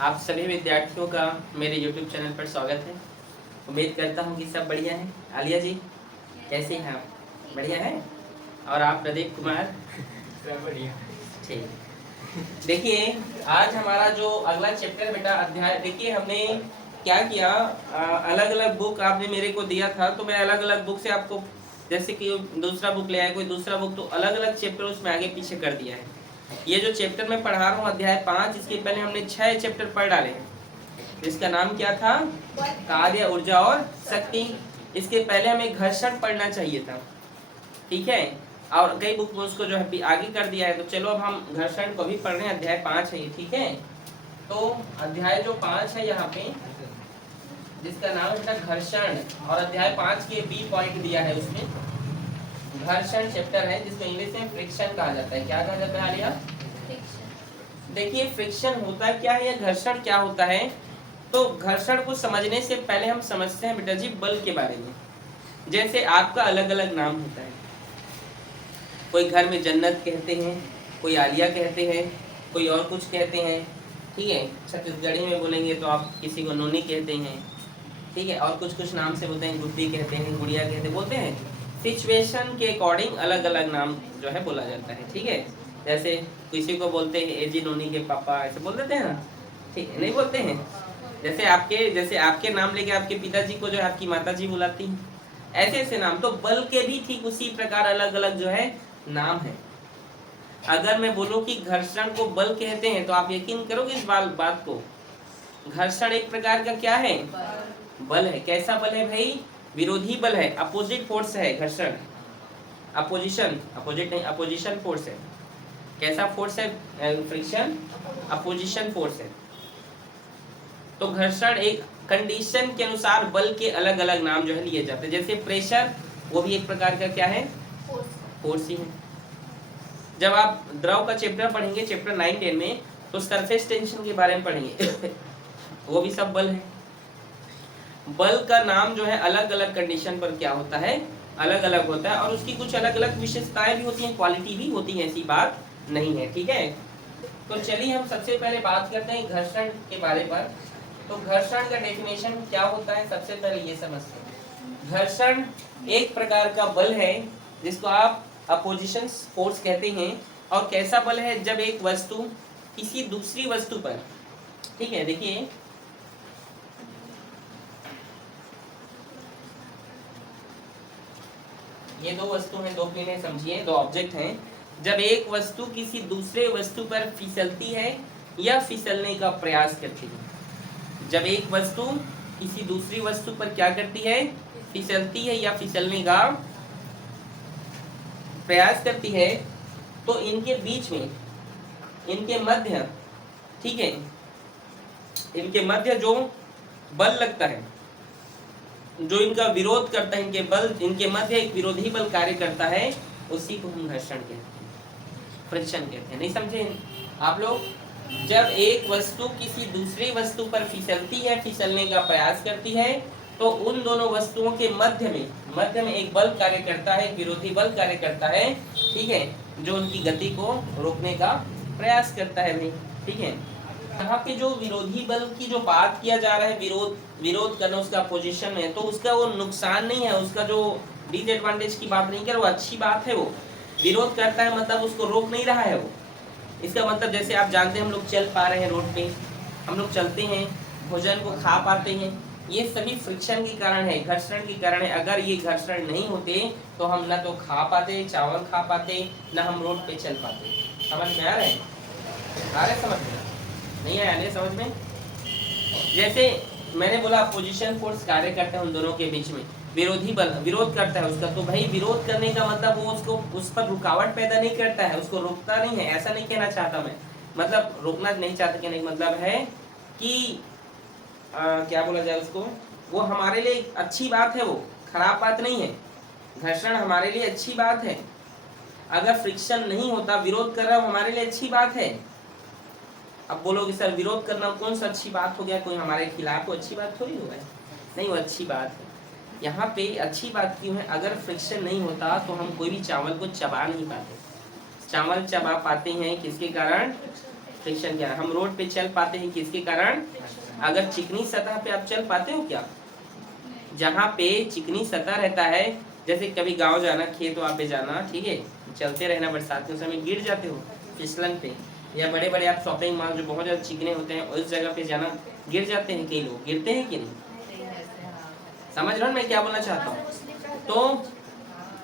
आप सभी विद्यार्थियों का मेरे YouTube चैनल पर स्वागत है। उम्मीद करता हूँ कि सब बढ़िया है। आलिया जी कैसे हैं आप? बढ़िया है। और आप प्रदीप कुमार? सब बढ़िया। ठीक। देखिए आज हमारा जो अगला चैप्टर बेटा अध्याय, देखिए हमने क्या किया, अलग अलग बुक आपने मेरे को दिया था तो मैं अलग अलग बुक से आपको, जैसे कि दूसरा बुक ले आया कोई दूसरा बुक, तो अलग अलग चैप्टर उसमें आगे पीछे कर दिया है। ये जो चैप्टर मैं पढ़ा रहा हूँ अध्याय 5, इसके पहले हमने 6 चैप्टर पढ़ डाले हैं। इसका नाम क्या था? कार्य, ऊर्जा और शक्ति। इसके पहले हमें घर्षण पढ़ना चाहिए था, ठीक है, और कई बुक में उसको जो है आगे कर दिया है। तो चलो अब हम घर्षण को भी पढ़ रहे हैं। अध्याय 5 है ये, ठीक है। तो अध्याय जो 5 है यहाँ पे, जिसका नाम है घर्षण, और अध्याय 5 के बी पॉइंट दिया है उसमें। घर्षण चैप्टर है जिसमें इंग्लिश में फ्रिक्शन कहा जाता है। क्या कहा जाता है आलिया? देखिए फ्रिक्शन होता क्या है या घर्षण क्या होता है, तो घर्षण को समझने से पहले हम समझते हैं बेटा जी बल के बारे में। जैसे आपका अलग अलग नाम होता है, कोई घर में जन्नत कहते हैं, कोई आलिया कहते हैं, कोई और कुछ कहते हैं, ठीक है। छत्तीसगढ़ी में बोलेंगे तो आप किसी को नोनी कहते हैं, ठीक है, और कुछ कुछ नाम से बोलते हैं, गुड्डी कहते हैं, गुड़िया कहते हैं, बोलते हैं। सिचुएशन के अकॉर्डिंग अलग अलग नाम जो है बोला जाता है, ठीक है। जैसे किसी को बोलते हैं एजी नोनी के पापा, ऐसे बोल देते हैं ना, ठीक है, नहीं बोलते हैं। जैसे आपके नाम लेके आपके पिताजी को जो है आपकी माताजी बुलाती हैं, ऐसे ऐसे नाम। तो बल के भी ठीक उसी प्रकार अलग अलग जो है नाम है। अगर मैं बोलूं कि घर्षण को बल कहते हैं तो आप यकीन करोगे इस बात को? घर्षण एक प्रकार का क्या है? बल है। कैसा बल है भाई? विरोधी बल है, अपोजिट फोर्स है घर्षण। अपोजिट नहीं, अपोजिशन फोर्स है। कैसा फोर्स है? फ्रिक्शन अपोजिशन फोर्स है। तो घर्षण एक कंडीशन के अनुसार बल के अलग अलग नाम जो है लिए जाते हैं। जैसे प्रेशर, वो भी एक प्रकार का क्या है? फोर्स ही है। जब आप द्रव का चैप्टर पढ़ेंगे, चैप्टर 9-10 में, तो सरफेस टेंशन के बारे में पढ़ेंगे वो भी सब बल है। बल का नाम जो है अलग अलग कंडीशन पर क्या होता है, अलग अलग होता है, और उसकी कुछ अलग अलग विशेषताएं भी होती हैं, क्वालिटी भी होती है, ऐसी बात नहीं है, ठीक है। तो चलिए हम सबसे पहले बात करते हैं घर्षण के बारे पर। तो घर्षण का डेफिनेशन क्या होता है, सबसे पहले ये समझते हैं। घर्षण एक प्रकार का बल है जिसको आप अपोजिशन फोर्स कहते हैं। और कैसा बल है? जब एक वस्तु किसी दूसरी वस्तु पर, ठीक है, देखिए ये दो वस्तु हैं, दो प्लेनें समझिए, दो ऑब्जेक्ट हैं। जब एक वस्तु किसी दूसरे वस्तु पर फिसलती है या फिसलने का प्रयास करती है, जब एक वस्तु किसी दूसरी वस्तु पर क्या करती है? फिसलती है या फिसलने का प्रयास करती है, तो इनके बीच में, इनके मध्य, ठीक है, इनके मध्य जो बल लगता है, जो इनका विरोध करता है, इनके मध्य एक विरोधी बल कार्य करता है, उसी को हम घर्षण कहते हैं, फ्रिक्शन कहते हैं। नहीं समझे आप लोग? जब एक वस्तु किसी दूसरी वस्तु पर फिसलती है, फिसलने का प्रयास करती है, तो उन दोनों वस्तुओं के मध्य में एक बल कार्य करता है, एक विरोधी बल कार्य करता है, ठीक है, जो उनकी गति को रोकने का प्रयास करता है भाई, ठीक है। यहाँ पे जो विरोधी बल की जो बात किया जा रहा है, विरोध करना उसका पोजीशन में, तो उसका वो नुकसान नहीं है, उसका जो डिसएडवांटेज की बात नहीं कर, वो अच्छी बात है। वो विरोध करता है मतलब उसको रोक नहीं रहा है वो। इसका मतलब जैसे आप जानते हैं हम लोग चल पा रहे हैं रोड पे, हम लोग चलते हैं, भोजन को खा पाते हैं, ये सभी फ्रिक्शन के कारण है, घर्षण के कारण है। अगर ये घर्षण नहीं होते तो हम ना तो खा पाते, चावल खा पाते, ना हम रोड पे चल पाते। समझ में आ रहे हैं? आ रहे समझ में? नहीं आया समझ में? जैसे मैंने बोला अपोजिशन फोर्स कार्य करता है उन दोनों के बीच में, विरोधी बल विरोध करता है उसका, तो भाई विरोध करने का मतलब वो उसको उस पर रुकावट पैदा नहीं करता है, उसको रोकता नहीं है, ऐसा नहीं कहना चाहता मैं। मतलब रोकना नहीं चाहता, कहने का मतलब है कि क्या बोला जाए उसको, वो हमारे लिए अच्छी बात है, वो खराब बात नहीं है। घर्षण हमारे लिए अच्छी बात है। अगर फ्रिक्शन नहीं होता, विरोध कर रहा हो, हमारे लिए अच्छी बात है। अब बोलोगे सर विरोध करना कौन सा अच्छी बात हो गया, कोई हमारे खिलाफ हो, अच्छी बात थोड़ी होगा। नहीं, वो अच्छी बात है। यहाँ पे अच्छी बात क्यों है? अगर फ्रिक्शन नहीं होता तो हम कोई भी चावल को चबा नहीं पाते। चावल चबा पाते हैं किसके कारण? फ्रिक्शन क्या है। हम रोड पे चल पाते हैं किसके कारण? अगर चिकनी सतह पे आप चल पाते हो क्या? जहाँ पे चिकनी सतह रहता है, जैसे कभी गांव जाना, खेत वहाँ पे जाना, ठीक है, चलते रहना बरसात के समय, गिर जाते हो फिसलन पे, या बड़े बड़े आप शॉपिंग मॉल जो बहुत ज़्यादा चिकने होते हैं उस जगह पे जाना, गिर जाते हैं कई लोग, गिरते हैं कि नहीं? समझ रहे हो मैं क्या बोलना चाहता हूँ? तो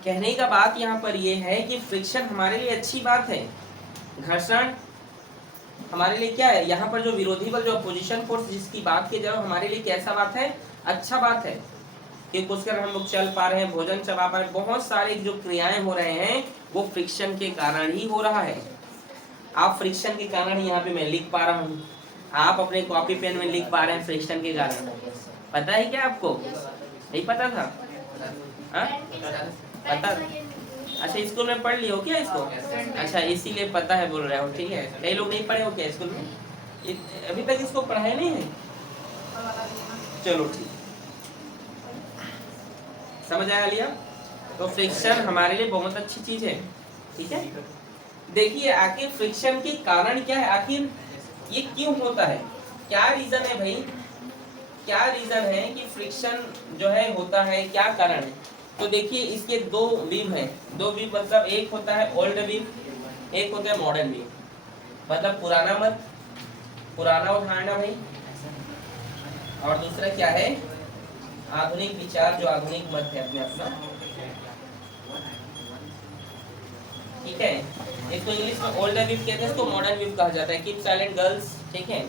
कहने का बात यहाँ पर ये है कि फ्रिक्शन हमारे लिए अच्छी बात है। घर्षण हमारे लिए क्या है? यहाँ पर जो विरोधी बल, जो अपोजिशन फोर्स जिसकी बात की जाए, हमारे लिए कैसा बात है? अच्छा बात है कि कुछ हम लोग चल पा रहे हैं, भोजन चबा पा रहे हैं, बहुत सारी जो क्रियाएं हो रहे हैं वो फ्रिक्शन के कारण ही हो रहा है। आप फ्रिक्शन के कारण ही यहाँ पे मैं लिख पा रहा हूँ, आप अपने कॉपी पेन में लिख पा रहे हैं फ्रिक्शन के कारण। पता है क्या आपको? नहीं पता था? पता? अच्छा, स्कूल में पढ़ लियो क्या इसको? अच्छा, इसीलिए पता है बोल रहे हो, ठीक है। कई लोग नहीं पढ़े हो क्या स्कूल में? अभी तक इसको पढ़ाया नहीं है? चलो ठीक, समझ आया लिया? तो फ्रिक्शन हमारे लिए बहुत अच्छी चीज है, ठीक है। देखिए आखिर फ्रिक्शन के कारण क्या है, आखिर ये क्यों होता है, क्या रीजन है भाई, क्या रीजन है कि फ्रिक्शन जो है होता है, क्या कारण है? तो देखिए इसके दो वीव हैं, दो वीव मतलब एक होता है ओल्ड वीव, एक होता है मॉडर्न वीव। मतलब पुराना मत, पुराना उदाहरण भाई, और दूसरा क्या है? आधुनिक विचार, जो आधुनिक मत है अपने अपना, ठीक है। इसको इंग्लिश में ओल्ड वीव कहते हैं, इसको मॉडर्न वीव कहा जाता है। कीप साइलेंट गर्ल्स, ठीक है।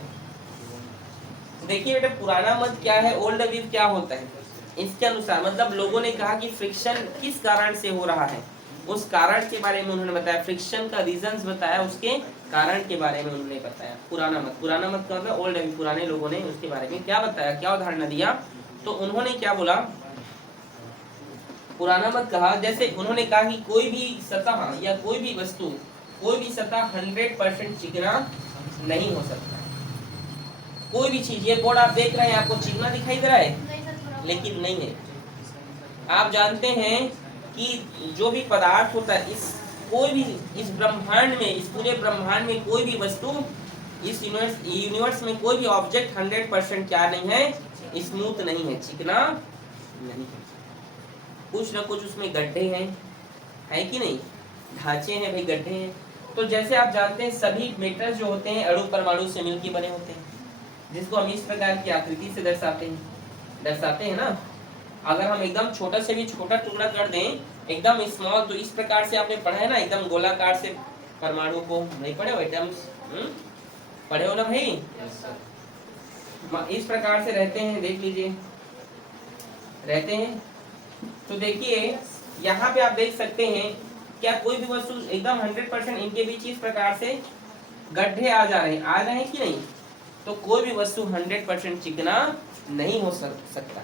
देखिए बेटा, पुराना मत क्या है, ओल्ड वीव क्या होता है, इसके अनुसार मतलब लोगों ने कहा कि फ्रिक्शन किस कारण से हो रहा है, उस कारण के बारे में उन्होंने बताया, फ्रिक्शन का रीजंस बताया, उसके कारण के बारे में उन्होंने बताया। पुराना मत, पुराना मत का मतलब ओल्ड वीव, पुराने लोगों ने उसके बारे में क्या बताया, क्या उदाहरण दिया? तो उन्होंने क्या बोला, पुराना मत कहा, जैसे उन्होंने कहा कि कोई भी सतह या कोई भी वस्तु, कोई भी सतह 100% चिकना नहीं हो सकता। कोई भी चीज, ये बोर्ड आप देख रहे हैं, आपको चिकना दिखाई दे रहा है? लेकिन नहीं है। आप जानते हैं कि जो भी पदार्थ होता है, इस कोई भी इस ब्रह्मांड में, इस पूरे ब्रह्मांड में कोई भी वस्तु, इस यूनिवर्स में कोई भी ऑब्जेक्ट 100% क्या नहीं है, स्मूथ नहीं है, चिकना नहीं है। कुछ ना कुछ उसमें गड्ढे हैं, है कि नहीं? ढांचे हैं भाई, गड्ढे हैं। तो जैसे आप जानते हैं सभी मेटल जो होते हैं अणु परमाणु से मिलकर बने होते हैं, जिसको हम इस प्रकार की आकृति से दर्शाते हैं ना। अगर हम एकदम छोटा से भी छोटा टुकड़ा कर दें, एकदम स्मॉल, तो इस प्रकार से आपने पढ़ा है ना, एकदम गोलाकार से परमाणु को, नहीं पढ़े हो एटम्स? पढ़े हो ना भाई? इस प्रकार से रहते हैं, देख लीजिए, रहते हैं। तो देखिए यहाँ पे आप देख सकते हैं, क्या कोई भी वस्तु एकदम 100% इनके बीच इस प्रकार से गड्ढे आ जा रहे हैं कि नहीं? तो कोई भी वस्तु 100% चिकना नहीं हो सकता।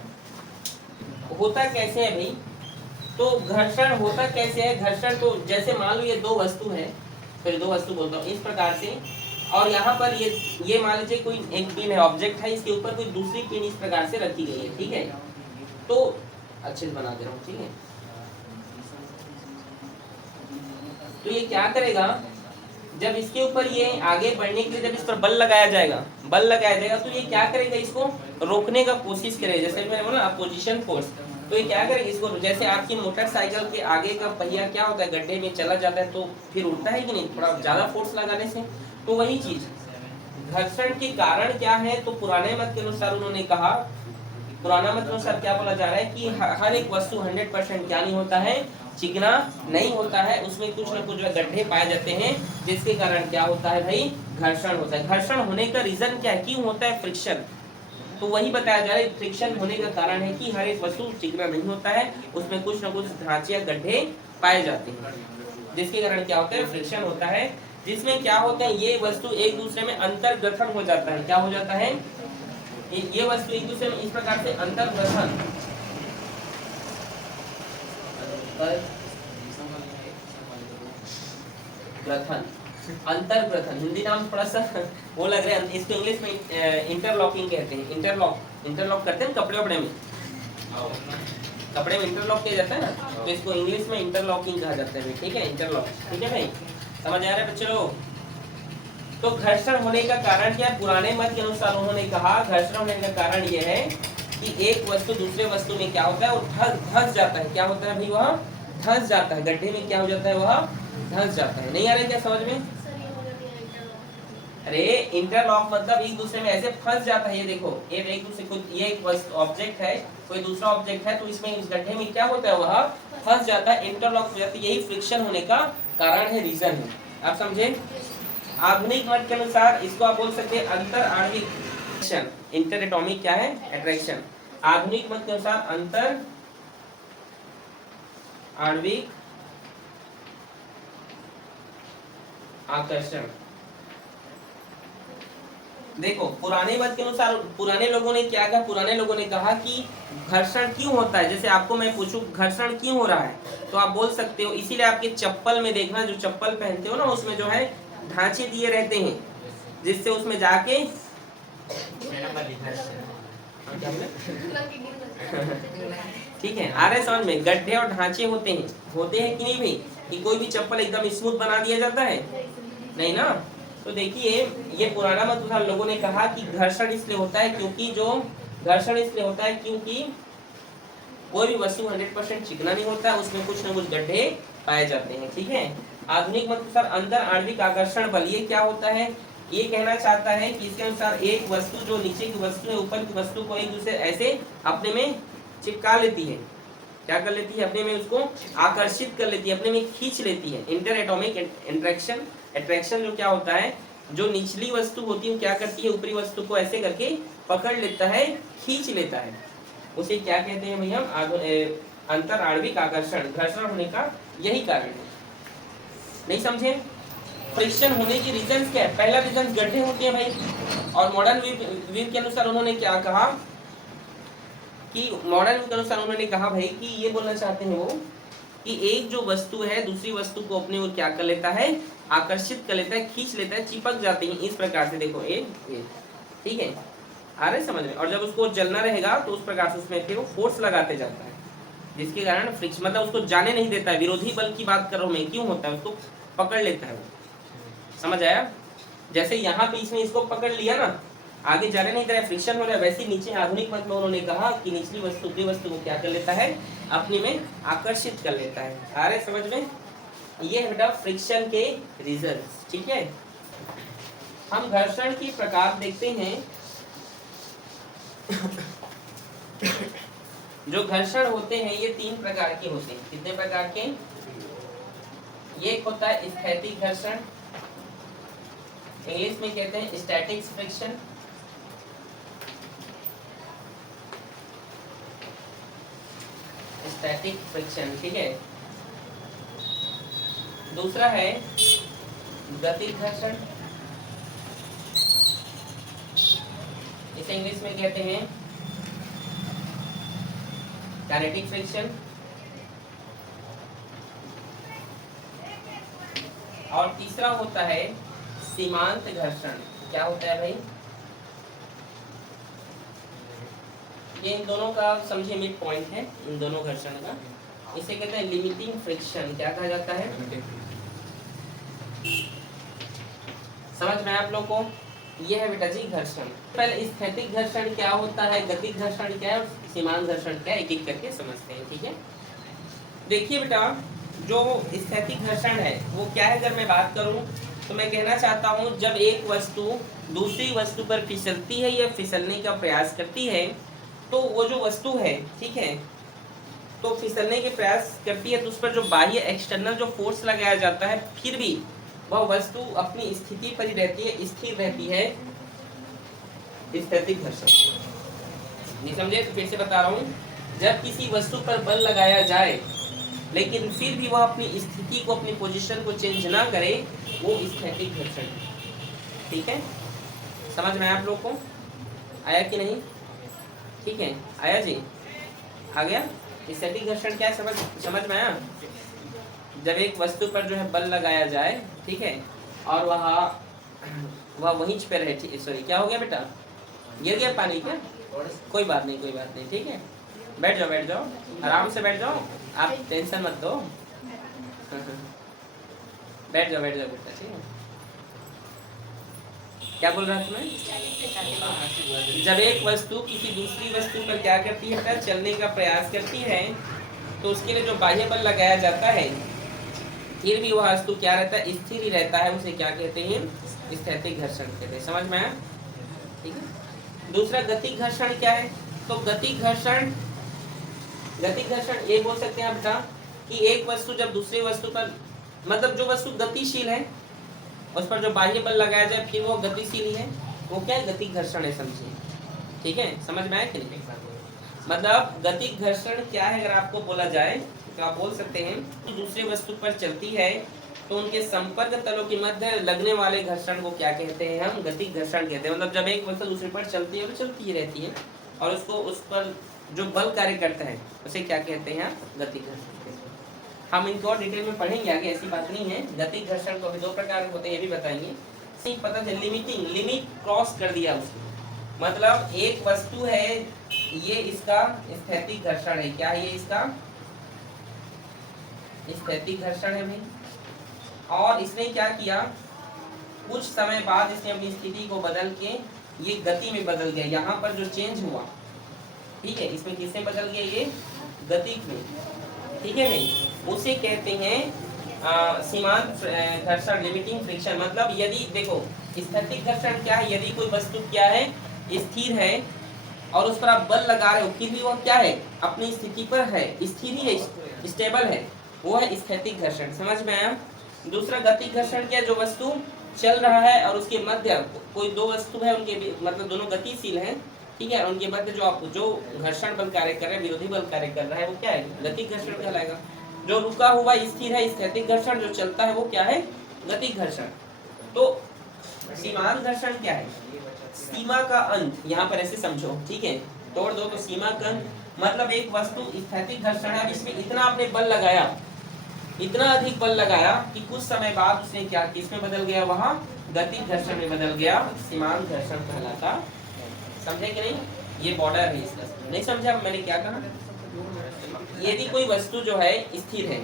होता कैसे है भाई? तो घर्षण होता कैसे है? घर्षण तो जैसे मान लो ये दो वस्तु है, फिर दो वस्तु बोलता हूँ इस प्रकार से, और यहाँ पर ये मान लीजिए कोई एक पिन है, ऑब्जेक्ट है, इसके ऊपर कोई दूसरी पिन इस प्रकार से रखी गई है, ठीक है। तो अच्छे से बना दे रहा हूँ, ठीक है। तो ये क्या करेगा, जब इसके ऊपर ये आगे बढ़ने के लिए जब इस पर बल लगाया जाएगा, तो ये क्या करेगा, इसको रोकने का कोशिश करेगा। जैसे मैंने बोला अपोजिशन फोर्स, तो ये क्या करेगा इसको, जैसे आपकी मोटरसाइकिल के आगे का पहिया क्या होता है, गड्ढे में चला जाता है तो फिर उड़ता है कि नहीं, थोड़ा ज्यादा फोर्स लगाने से। तो वही चीज घर्षण के कारण क्या है, तो पुराने मत के अनुसार उन्होंने कहा, पुराना मत के अनुसार क्या बोला जा रहा है कि हर एक वस्तु 100% क्या नहीं होता है, चिकना नहीं होता है, उसमें कुछ न कुछ गड्ढे पाए जाते हैं, जिसके कारण क्या होता है भाई, घर्षण होता है। घर्षण होने का रीजन क्या है, क्यों होता है फ्रिक्शन? तो वही बताया जा रहा है, फ्रिक्शन होने का कारण है कि हर एक वस्तु चिकना नहीं होता है, उसमें कुछ न कुछ ढांचे या गड्ढे पाए जाते हैं, जिसके कारण क्या होता है, फ्रिक्शन होता है। जिसमें क्या होता है, ये वस्तु एक दूसरे में अंतर्ग्रथन हो जाता है। क्या हो जाता है? ये वस्तु एक दूसरे में इस प्रकार से अंतर्ग्रथन, अंतर्ग्रथन हिंदी नाम थोड़ा सा वो लग रहा है, इसको इंग्लिश में इंटरलॉकिंग कहते हैं। इंटरलॉक करते हैं कपड़े वपड़े में, कपड़े में इंटरलॉक किया जाता है ना, तो इसको इंग्लिश में इंटरलॉकिंग कहा जाता है, ठीक है, इंटरलॉक, ठीक है भाई, समझ आ रहा है बच्चे लोग? तो घर्षण होने का कारण क्या है? पुराने मत के अनुसार उन्होंने कहा घर्षण होने का कारण यह है कि एक वस्तु दूसरे वस्तु में क्या होता है, वो धंस जाता है। क्या होता है भाई? वह धंस जाता है, गड्ढे में क्या हो जाता है? वह धंस जाता है। नहीं आ रहा है क्या समझ में? अरे इंटरलॉक मतलब एक दूसरे में ऐसे फंस जाता है। ये देखो, ये एक दूसरे को, ये एक ऑब्जेक्ट है, कोई दूसरा ऑब्जेक्ट है, तो इसमें इस गड्ढे में क्या होता है? वह फंस जाता है, इंटरलॉक हो जाती है। यही फ्रिक्शन होने का कारण है, रीजन है। आप समझे? आधुनिक मत के अनुसार इसको आप बोल सकते हैं अंतर आणविक अट्रैक्शन। इंटर एटॉमिक क्या है? अट्रैक्शन। आधुनिक मत के अनुसार अंतर आणविक आकर्षण। देखो, पुराने मत के अनुसार पुराने लोगों ने क्या कहा? पुराने लोगों ने कहा कि घर्षण क्यों होता है। जैसे आपको मैं पूछूं घर्षण क्यों हो रहा है, तो आप बोल सकते हो इसीलिए आपके चप्पल में देखना, जो चप्पल पहनते हो ना, उसमें जो है ढांचे दिए रहते हैं, जिससे उसमें जाके ठीक है, आ रहे समझ में? गड्ढे और ढांचे होते हैं कि नहीं भाई? कि कोई भी चप्पल एकदम स्मूथ बना दिया जाता है? नहीं ना। तो देखिए, ये पुराना मत अनुसार लोगों ने कहा कि घर्षण इसलिए होता है क्योंकि कोई भी वस्तु 100% चिकना नहीं होता, उसमें कुछ न कुछ गड्ढे पाए जाते हैं। ठीक है। आधुनिक मत अनुसार अंतर आणविक आकर्षण बल, ये क्या होता है? ये कहना चाहता है कि इसके अनुसार एक वस्तु जो नीचे की वस्तु है ऊपर की वस्तु को एक दूसरे ऐसे अपने में चिपका लेती है। क्या कर लेती है? अपने में उसको आकर्षित कर लेती है, अपने में खींच लेती है। Inter atomic interaction. अट्रैक्शन जो क्या होता है, जो निचली वस्तु होती है क्या करती है? ऊपरी वस्तु को ऐसे करके पकड़ लेता है, खींच लेता है। उसे क्या कहते हैं भैया? अंतर आणविक आकर्षण। घर्षण होने का यही कारण है। नहीं समझे? फ्रिक्शन होने की रीजन क्या है? पहला रीजन गड्ढे होते हैं भाई। और मॉडर्न व्यू के अनुसार उन्होंने क्या कहा कि मॉडर्न व्यू के अनुसार उन्होंने कहा भाई कि ये बोलना चाहते हैं वो कि एक जो वस्तु है दूसरी वस्तु को अपने ओर क्या कर लेता है? आकर्षित कर लेता है, खींच लेता है, चिपक जाती है इस प्रकार से। देखो ये ठीक है, आ रहे समझ में? और जब उसको जलना रहेगा तो उस प्रकार से उसमें फिर वो फोर्स लगाते जाता है, जिसके कारण फ्रिक्शन मतलब उसको जाने नहीं देता है। विरोधी बल की बात कर रहा हूं मैं, क्यों होता है? उसको पकड़ लेता है वो। समझ आया? जैसे यहाँ पे इसने इसको पकड़ लिया ना, आगे जाने नहीं दे रहा है, फ्रिक्शन हो रहा है, वैसे नीचे आधुनिक मत में उन्होंने कहा कि निचली वस्तु ऊपरी वस्तु को क्या कर लेता है? अपने में आकर्षित कर लेता है। आ रहे समझ में? ये है बेटा फ्रिक्शन के रिजल्ट्स। ठीक है। हम घर्षण के प्रकार देखते हैं। जो घर्षण होते हैं ये 3 प्रकार के होते हैं। कितने प्रकार के? एक होता है स्थैतिक घर्षण, इंग्लिश में कहते हैं स्टैटिक फ्रिक्शन। स्टैटिक फ्रिक्शन, ठीक है। दूसरा है गतिज घर्षण, इसे इंग्लिश में कहते हैं काइनेटिक फ्रिक्शन। और तीसरा होता है सीमांत घर्षण। क्या होता है भाई? ये इन दोनों का समझिए मिड पॉइंट है, इन दोनों घर्षण का। इसे कहते हैं लिमिटिंग फ्रिक्शन। क्या कहा जाता है? समझ में आप लोग को? ये है बेटा जी घर्षण। पहले स्थैतिक घर्षण क्या होता है, गतिज घर्षण क्या है और सीमांत घर्षण क्या है, एक एक करके समझते हैं। ठीक है। देखिए बेटा, जो स्थैतिक घर्षण है वो क्या है? अगर मैं बात करूं तो मैं कहना चाहता हूं, जब एक वस्तु दूसरी वस्तु पर फिसलती है या फिसलने का प्रयास करती है, तो वो जो वस्तु है, ठीक है, तो फिसलने के प्रयास करती है तो उस पर जो बाह्य एक्सटर्नल जो फोर्स लगाया जाता है, फिर भी वह वस्तु अपनी स्थिति पर ही रहती है, स्थिर रहती है। स्थैतिक घर्षण। नहीं समझे तो फिर से बता रहा हूँ, जब किसी वस्तु पर बल लगाया जाए लेकिन फिर भी वह अपनी स्थिति को, अपनी पोजीशन को चेंज ना करे, वो स्थैतिक घर्षण। ठीक है, समझ में आया आप लोग को? आया कि नहीं? ठीक है, आया जी? आ गया? स्थैतिक घर्षण क्या है? समझ में आया? जब एक वस्तु पर जो है बल लगाया जाए, ठीक है, और वह वहीं पे रहे। सॉरी, क्या हो गया बेटा? गिर गया पानी क्या? कोई बात नहीं, कोई बात नहीं। ठीक है, बैठ जाओ, बैठ जाओ, आराम से बैठ जाओ, आप टेंशन मत दो। बैठ जाओ, बैठ जाओ बेटा। ठीक है, क्या बोल रहा था मैं? जब एक वस्तु किसी दूसरी वस्तु पर क्या करती है, चलने का प्रयास करती है, तो उसके लिए जो बाह्य बल लगाया जाता है, फिर भी वह वस्तु क्या रहता है, स्थिर ही रहता है, उसे क्या कहते हैं, स्थैतिक घर्षण कहते हैं। समझ में आया? ठीक है। दूसरा गतिक घर्षण क्या है? तो गतिक घर्षण ये बोल सकते हैं आप बेटा कि एक वस्तु जब दूसरी वस्तु पर, मतलब जो वस्तु गतिशील है उस पर जो बाह्य बल लगाया जाए फिर वो गतिशील ही है, वो क्या है, गतिक घर्षण है, समझिए। ठीक है, समझ में आया कि नहीं? मतलब गतिक घर्षण क्या है, अगर आपको बोला जाए तो आप बोल सकते हैं कि दूसरी वस्तु पर चलती है तो उनके संपर्क तलों के मध्य लगने वाले घर्षण को क्या कहते हैं, हम गतिक घर्षण कहते हैं। मतलब जब एक वस्तु दूसरे पर चलती है, वो चलती ही रहती है, और उसको उस पर जो बल कार्य करता है उसे क्या कहते हैं, गतिक घर्षण। हम इनको और डिटेल में पढ़ेंगे आगे, ऐसी बात नहीं है। गतिक घर्षण को भी दो प्रकार के होते हैं, ये भी बताएंगे। पता है, लिमिटिंग, लिमिट क्रॉस कर दिया उसने, मतलब एक वस्तु है, ये इसका स्थैतिक घर्षण है। क्या है ये? इसका स्थैतिक घर्षण है भाई। और इसने क्या किया, कुछ समय बाद इसने अपनी स्थिति को बदल के ये गति में बदल गया। यहाँ पर जो चेंज हुआ, ठीक है, इसमें किससे बदल गया, ये गतिक में। ठीक है भाई, उसे कहते हैं सीमांत घर्षण, लिमिटिंग फ्रिक्शन। मतलब यदि देखो, स्थैतिक घर्षण क्या है, यदि कोई वस्तु क्या है, स्थिर है और उस पर आप बल लगा रहे हो, फिर भी वो क्या है, अपनी स्थिति पर है, स्थिर ही है, स्टेबल है, वो है स्थैतिक घर्षण। समझ में आया? दूसरा गतिक घर्षण क्या है, जो वस्तु चल रहा है और उसके मध्य कोई दो वस्तु है, उनके मतलब दोनों गतिशील हैं, ठीक है, उनके मध्य जो घर्षण बल कार्य कर रहा है, विरोधी बल कार्य कर रहा है, वो क्या है, गतिक घर्षण कहलाएगा। जो रुका हुआ स्थिर है, स्थैतिक घर्षण, जो चलता है वो क्या है, गतिक घर्षण। तो सीमांत घर्षण क्या है, सीमा का अंत, यहाँ पर ऐसे समझो, ठीक है, तोड़ दो तो सीमा का अंत, मतलब एक वस्तु स्थैतिक घर्षण है, इसमें इतना आपने बल लगाया, इतना अधिक बल लगाया कि कुछ समय बाद उसने क्या, किसमें बदल गया, वहां गतिक घर्षण में बदल गया, सीमांत घर्षण कहलाता। समझे कि नहीं? ये बॉर्डर है इसका, नहीं समझा मैंने क्या कहा? यदि कोई वस्तु जो है स्थिर है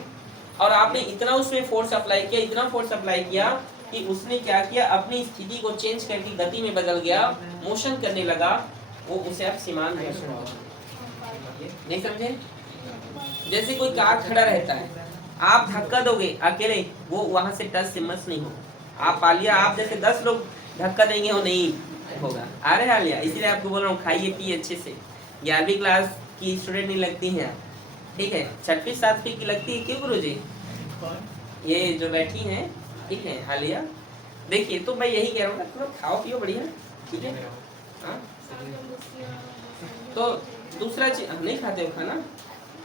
और आपने इतना उसमें फोर्स अप्लाई किया, इतना फोर्स अप्लाई किया कि उसने क्या किया, अपनी स्थिति को चेंज करके गति में बदल गया, मोशन करने लगा, वो उसे आप सीमांत घर्षण बोलते। नहीं समझे? जैसे कोई कार खड़ा रहता है, आप धक्का दोगे अकेले, वो वहां से टच से मस नहीं होगा। आप पालिया, आप जैसे 10 लोग धक्का देंगे, वो नहीं होगा। आ रहे हालिया, इसीलिए आपको बोल रहा हूँ, खाइए पिए अच्छे से। 11वीं क्लास की स्टूडेंट नहीं लगती हैं, ठीक है, 6वीं 7वीं की लगती है। क्यों गुरुजी? ये जो बैठी हैं, ठीक है, हालिया, देखिए, तो मैं यही कह रहा हूँ ना, थोड़ा खाओ पियो बढ़िया, ठीक है। हाँ, तो दूसरा चीज, नहीं खाते हो खाना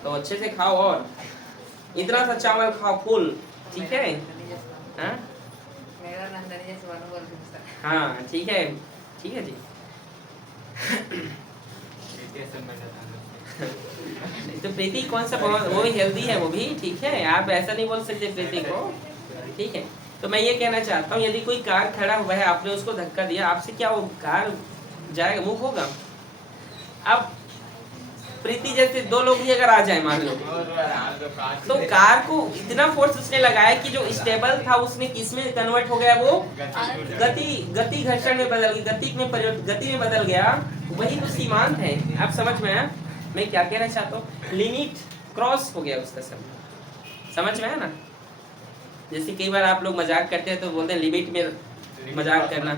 तो अच्छे से खाओ, और इतना सा चावल खाओ फुल, ठीक है। हाँ ठीक है, ठीक है जी। तो प्रीति कौन सा, वो भी हेल्दी है, वो भी ठीक है, आप ऐसा नहीं बोल सकते प्रीति को, ठीक है। तो मैं ये कहना चाहता हूँ, यदि कोई कार खड़ा हुआ है, आपने उसको धक्का दिया, आपसे क्या वो कार जाएगा, मूव होगा? अब प्रीति जैसे 2 लोग ही अगर आ जाए मान लो, तो कार को इतना फोर्स उसने लगाया कि जो स्टेबल था उसने किसमें कन्वर्ट हो गया, वो गति घर्षण में बदल गया, गति में बदल गया। वही तो सीमांत है। आप समझ में आया मैं क्या कहना चाहता हूँ? लिमिट क्रॉस हो गया उसका, समझ में आया ना? जैसे कई बार आप लोग मजाक करते हैं तो बोलते हैं लिमिट में मजाक करना।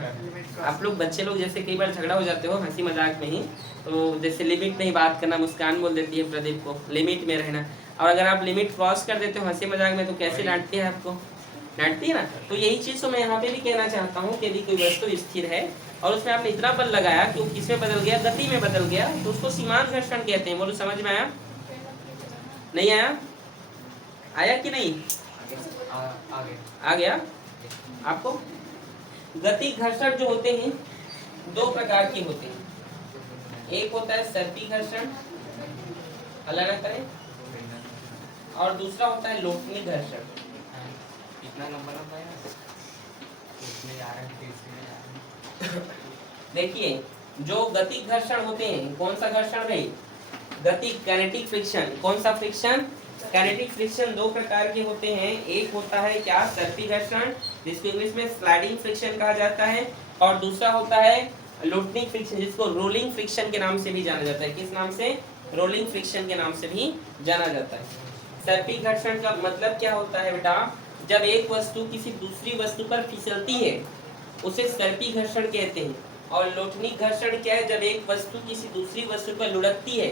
आप लोग बच्चे लोग जैसे कई बार झगड़ा हो जाते हो हंसी मजाक में ही, तो जैसे लिमिट में ही बात करना, मुस्कान बोल देती है प्रदीप को, लिमिट में रहना। और अगर आप लिमिट क्रॉस कर देते हो हंसी मजाक में, तो कैसे डांटती है आपको? डांटती है ना? तो यही चीज़ तो मैं यहाँ पे भी कहना चाहता हूँ कि यदि कोई वस्तु स्थिर है और उसमें आपने इतना बल लगाया कि वो किसमें बदल गया, गति में बदल गया, तो उसको सीमांत घर्षण कहते हैं। बोलो, समझ में आया? नहीं आया? आया कि नहीं? आ गया आपको? गतिक घर्षण जो होते हैं 2 प्रकार के होते हैं। एक होता है सर्पी घर्षण, हल्ला ना करें, और दूसरा होता है लोटनी घर्षण। कितना नंबर देखिए, जो गतिक घर्षण होते हैं, कौन सा घर्षण भाई? गतिक, काइनेटिक फ्रिक्शन। कौन सा फ्रिक्शन? काइनेटिक फ्रिक्शन 2 प्रकार के होते हैं। एक होता है क्या, सर्पी घर्षण, जिसको इंग्लिश में स्लाइडिंग फ्रिक्शन कहा जाता है, और दूसरा होता है लूटनिंग फ्रिक्शन, जिसको रोलिंग फ्रिक्शन के नाम से भी जाना जाता है। किस नाम से? रोलिंग फ्रिक्शन के नाम से भी जाना जाता है। सर्पी घर्षण का मतलब क्या होता है बेटा? जब एक वस्तु किसी दूसरी वस्तु पर फिसलती है उसे सर्पी घर्षण कहते हैं। और लोटनिक घर्षण क्या है? जब एक वस्तु किसी दूसरी वस्तु पर लुढ़कती है,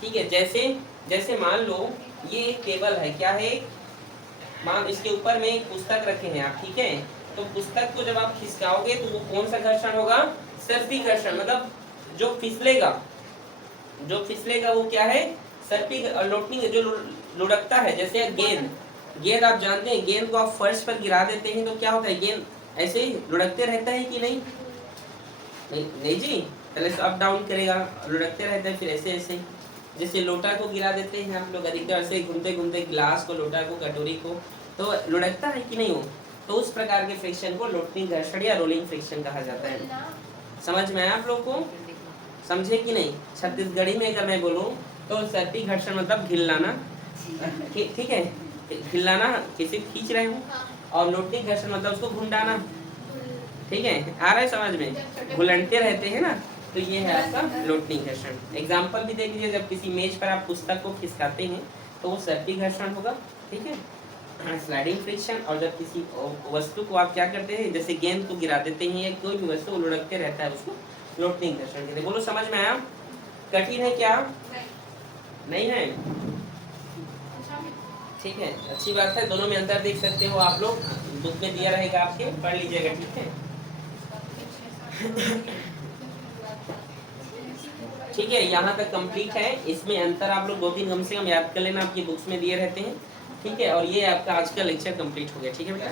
ठीक है। जैसे जैसे मान लो ये एक टेबल है, क्या है? मान इसके ऊपर में एक पुस्तक रखे हैं आप, ठीक है। तो पुस्तक को जब आप खिसकाओगे तो वो कौन सा घर्षण होगा? सर्पी घर्षण। मतलब जो फिसलेगा वो क्या है? सर्पी। और लोटनिंग जो लुढ़कता है, जैसे गेंद गेंद आप जानते हैं, गेंद को आप फर्श पर गिरा देते हैं तो क्या होता है? गेंद ऐसे ही लुढ़कते रहता है कि नहीं? नहीं जी, पहले से अप डाउन करेगा, लुढ़कते रहता है, फिर ऐसे ऐसे। जैसे लोटा को गिरा देते हैं आप लोग अधिकतर, ऐसे घूमते घूमते गिलास को, लोटा को, कटोरी को, तो लुढ़कता है कि नहीं हो? तो उस प्रकार के फ्रिक्शन को लोटनिंग घर्षण या रोलिंग फ्रिक्शन कहा जाता है। समझ में आया आप लोग को? समझे कि नहीं? छत्तीसगढ़ी में अगर मैं बोलूँ तो सर्पी घर्षण मतलब घिल्लाना, ठीक है, घिल्लाना, किसी खींच रहे हो। और लोटनिंग घर्षण मतलब उसको घुंडाना, ठीक है। आ रहा है समझ में? घुलनते रहते हैं ना, तो ये है आपका लोटनिंग घर्षण। एग्जाम्पल भी देख लीजिए, जब किसी मेज पर आप पुस्तक को खिसकाते हैं तो वो सर्पी घर्षण होगा, ठीक है, स्लाइडिंग फ्रिक्शन। और जब किसी वस्तु को आप क्या करते हैं, जैसे गेंद को गिरा देते हैं या कोई भी वस्तु लुढ़कते रहता है, उसको लोटनिंग घर्षण कहते हैं। बोलो समझ में आया? कठिन है क्या? नहीं है? ठीक है, अच्छी बात है। दोनों में अंतर देख सकते हो आप लोग, बुक में दिया रहेगा आपके, पढ़ लीजिएगा, ठीक है। ठीक है, यहाँ तक कंप्लीट है। इसमें अंतर आप लोग 2-3 कम से कम याद कर लेना, आपकी बुक्स में दिए रहते हैं, ठीक है। और ये आपका आज का लेक्चर कंप्लीट हो गया, ठीक है बेटा।